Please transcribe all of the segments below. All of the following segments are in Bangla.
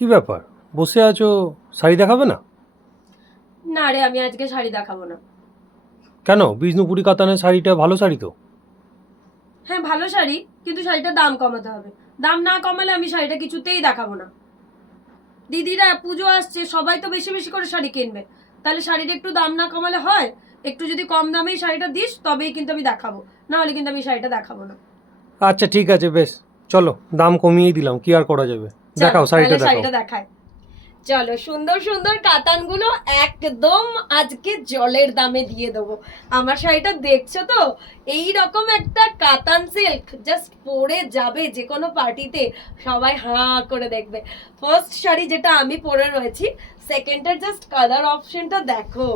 কি ব্যাপার, বসে আছো, শাড়ি দেখাবে না? না রে, আমি আজকে শাড়ি দেখাবো না। কেন? বিষ্ণুপুরি কাতানের শাড়িটা ভালো শাড়ি তো। হ্যাঁ ভালো শাড়ি, কিন্তু শাড়িটার দাম কমাতে হবে। দাম না কমালে আমি শাড়িটা কিছুতেই দেখাবো না। দিদিরা পুজো আসছে, সবাই তো বেশি বেশি করে শাড়ি কিনবে, তাহলে শাড়িটা একটু দাম না কমালে হয়? একটু যদি কম দামেই শাড়িটা দিস তবেই কিন্তু আমি দেখাবো, না হলে কিন্তু আমি শাড়িটা দেখাবো না। আচ্ছা ঠিক আছে, বেশ, চলো, দাম কমিয়েই দিলাম, কি আর করা যাবে। চলো, দেখাও শাড়িটা, তাহলে দেখাও। শাড়িটা দেখায়। চলো, সুন্দর সুন্দর কাতানগুলো একদম আজকে জলের দামে দিয়ে দেবো। আমার শাড়িটা দেখছো তো, এই রকম একটা কাতান সিল্ক, জাস্ট পরে যাবে যে কোনো পার্টিতে, সবাই হাঁ করে দেখবে। ফার্স্ট শাড়ি যেটা আমি পরে রয়েছি, সেকেন্ডটার জাস্ট কালার অপশনটা দেখো,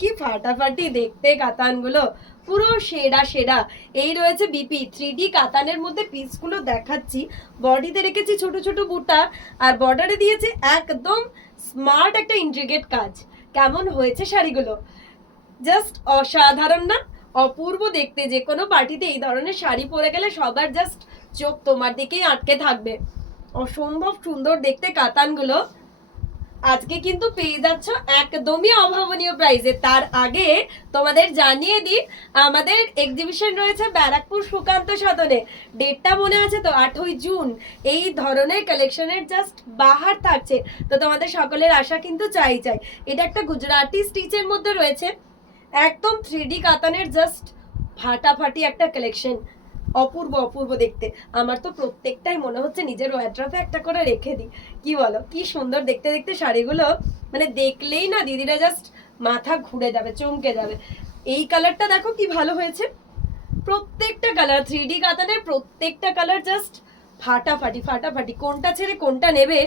কি ফাটাফাটি দেখতে কাতানগুলো, পুরো সেরা সেরা। এই রয়েছে বিপি 3D কাতানের মধ্যে পিসগুলো দেখাচ্ছি। বডিতে রেখেছি ছোট ছোট বুটা, আর বর্ডারে দিয়েছে একদম স্মার্ট একটা ইন্ট্রিগেট কাজ। কেমন হয়েছে শাড়িগুলো? জাস্ট অসাধারণ না? অপূর্ব দেখতে। যে কোনো পার্টিতে এই ধরনের শাড়ি পরে গেলে সবার জাস্ট চোখ তোমার দিকেই আটকে থাকবে। অসম্ভব সুন্দর দেখতে কাতানগুলো। আজকে কিন্তু পেয়ে যাচ্ছ একদমই অভাবনীয় প্রাইসে। তার আগে তোমাদের জানিয়ে দিই, আমাদের এক্সিবিশন রয়েছে ব্যারাকপুর সুকান্ত সদনে। ডেটটা মনে আছে তো, 8ই জুন। এই ধরনের কালেকশনের জাস্ট বাহার থাকছে। তো তোমাদের সকলের আশা কিন্তু চাই চাই। এটা একটা গুজরাটি স্টিচের মধ্যে রয়েছে, একদম 3D কাতানের জাস্ট ফাটাফাটি একটা কালেকশন। অপূর্ব অপূর্ব দেখতে। আমার তো প্রত্যেকটাই মনে হচ্ছে নিজের ওয়ার্ড্রপে একটা করে রেখে দিই। কি বলো, কি সুন্দর দেখতে দেখতে শাড়িগুলো, মানে দেখলেই না দিদিরা জাস্ট মাথা ঘুরে যাবে, চমকে যাবে। এই কালারটা দেখো কি ভালো হয়েছে। প্রত্যেকটা কালার 3D কাতানের, প্রত্যেকটা কালার জাস্ট ফাটাফাটি ফাটাফাটি। কোনটা ছেড়ে কোনটা নেবে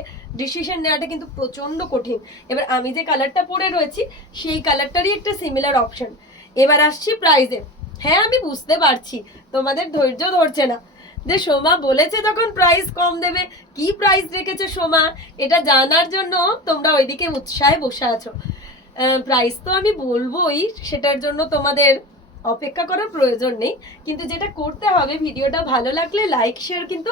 ডিসিশন নেওয়াটা কিন্তু প্রচন্ড কঠিন। এবার আমি যে কালারটা পরে রয়েছি সেই কালারটারই একটা সিমিলার অপশন। এবার আসছি প্রাইজে। হ্যাঁ আমি বুঝতে পারছি তোমাদের ধৈর্য ধরছে না, যে সোমা বলেছে যখন প্রাইস কম দেবে, কি প্রাইস রেখেছে সোমা এটা জানার জন্য তোমরা ওইদিকে উৎসাহে বসে আছো। প্রাইস তো আমি বলবোই, সেটার জন্য তোমাদের অপেক্ষা করার প্রয়োজন নেই। কিন্তু যেটা করতে হবে, ভিডিওটা ভালো লাগলে লাইক শেয়ার কিন্তু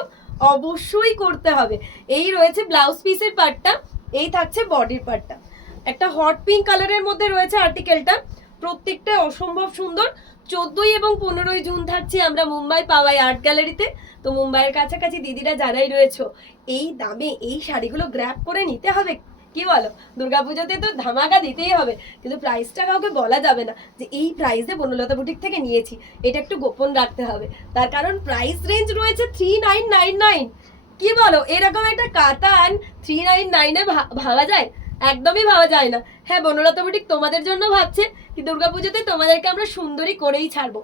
অবশ্যই করতে হবে। এই রয়েছে ব্লাউজ পিসের পার্টটা, এই থাকছে বডির পার্টটা। একটা হট পিঙ্ক কালারের মধ্যে রয়েছে আর্টিকেলটা। প্রত্যেকটা অসম্ভব সুন্দর। 14 এবং 15 জুন থাকছি আমরা মুম্বাই পাওয়াই আর্ট গ্যালারিতে। তো মুম্বাইয়ের কাছাকাছি দিদিরা যারাই রয়েছে, এই দামে এই শাড়িগুলো গ্র্যাব করে নিতে হবে। কি বলো, দুর্গাপুজোতে তো ধামাকা দিতেই হবে, কিন্তু প্রাইসটা কাউকে বলা যাবে না যে এই প্রাইসে বনলতা বুটিক থেকে নিয়েছি। এটা একটু গোপন রাখতে হবে, তার কারণ প্রাইস রেঞ্জ রয়েছে 3999। কি বলো, এরকম একটা কাতান 399-এ ভাবা যায়? একদমই ভাবা যায় না। হ্যাঁ বনলতা বুটিক তোমাদের জন্য ভাবছে কি দুর্গাপুজোতে তোমাদেরকে আমরা সুন্দরী করেই ছাড়বো,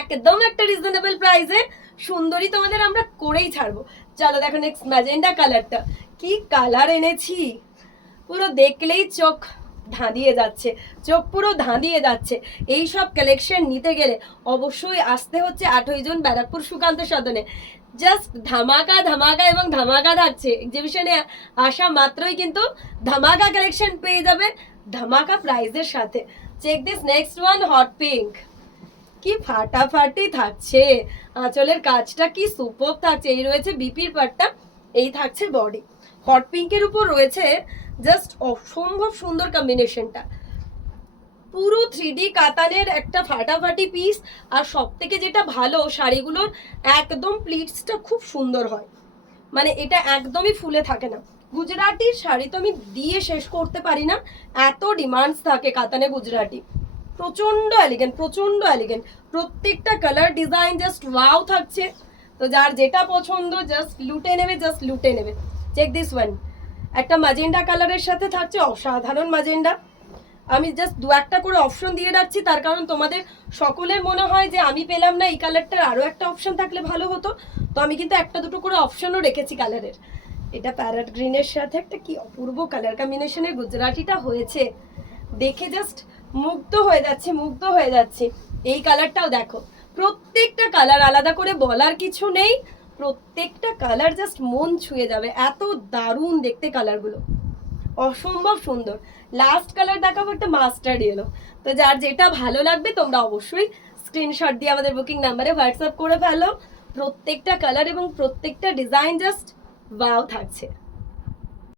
একদম একটা রিজনেবল প্রাইসে সুন্দরী তোমাদের আমরা করেই ছাড়বো। চলো দেখো নেক্সট ম্যাজেন্ডা কালারটা, কি কালার এনেছি, পুরো দেখলেই চোখ ধাঁধিয়ে যাচ্ছে, চোখ পুরো ধাঁধিয়ে যাচ্ছে। এই সব কালেকশন নিতে গেলে অবশ্যই আসতে হচ্ছে 8ই জুন ব্যারাকপুর সুকান্ত সদনে। জাস্ট ধামাকা ধামাকা এবং ধামাকা থাকছে। এক্সিবিশনে আসা মাত্রই কিন্তু ধামাকা কালেকশন পেয়ে যাবে ধামাকা প্রাইজের সাথে। Check this next one, hot pink, কি ফাটাফাটি থাকছে। আঁচলের কাজটা কি সুপার থাকছে। এই রয়েছে বিপির পাটটা, এই থাকছে বডি। হট পিঙ্কের উপর রয়েছে জাস্ট অসম্ভব সুন্দর কম্বিনেশনটা। পুরো 3D কাতানের একটা ফাটাফাটি পিস। আর সব থেকে যেটা ভালো, শাড়িগুলোর একদম প্লিটসটা খুব সুন্দর হয়, মানে এটা একদমই ফুলে থাকে না। গুজরাটির শাড়ি তো আমি দিয়ে শেষ করতে পারি না, এত ডিমান্ডস থাকে কাতানে গুজরাটি। প্রচন্ড এলিগেন্ট, প্রচন্ড এলিগেন্ট। প্রত্যেকটা কালার ডিজাইন জাস্ট ওয়াও থাকছে। তো যার যেটা পছন্দ জাস্ট লুটে নেবে, জাস্ট লুটে নেবে। চেক দিস ওয়ান, একটা ম্যাজেন্ডা কালারের সাথে থাকছে অসাধারণ ম্যাজেন্ডা। আমি জাস্ট দু একটা করে অপশন দিয়ে রাখছি, তার কারণ তোমাদের সকলের মনে হয় যে আমি পেলাম না, এই কালারটার আরও একটা অপশন থাকলে ভালো হতো। তো আমি কিন্তু একটা দুটো করে অপশনও রেখেছি কালারের। এটা প্যারট গ্রিনের সাথে একটা কি অপূর্ব কালার কম্বিনেশনের গুজরাটিটা হয়েছে, দেখে জাস্ট মুগ্ধ হয়ে যাচ্ছে, মুগ্ধ হয়ে যাচ্ছে। এই কালারটাও দেখো, প্রত্যেকটা কালার আলাদা করে বলার কিছু নেই, প্রত্যেকটা কালার জাস্ট মন ছুঁয়ে যাবে, এত দারুণ দেখতে কালারগুলো, অসম্ভব সুন্দর। লাস্ট কালার দেখাবো একটা মাস্টার্ড ইয়েলো। তো যার যেটা ভালো লাগবে তোমরা অবশ্যই স্ক্রিনশট দিয়ে আমাদের বুকিং নাম্বারে হোয়াটসঅ্যাপ করে ফেলো। প্রত্যেকটা কালার এবং প্রত্যেকটা ডিজাইন জাস্ট ওয়াও থাকছে।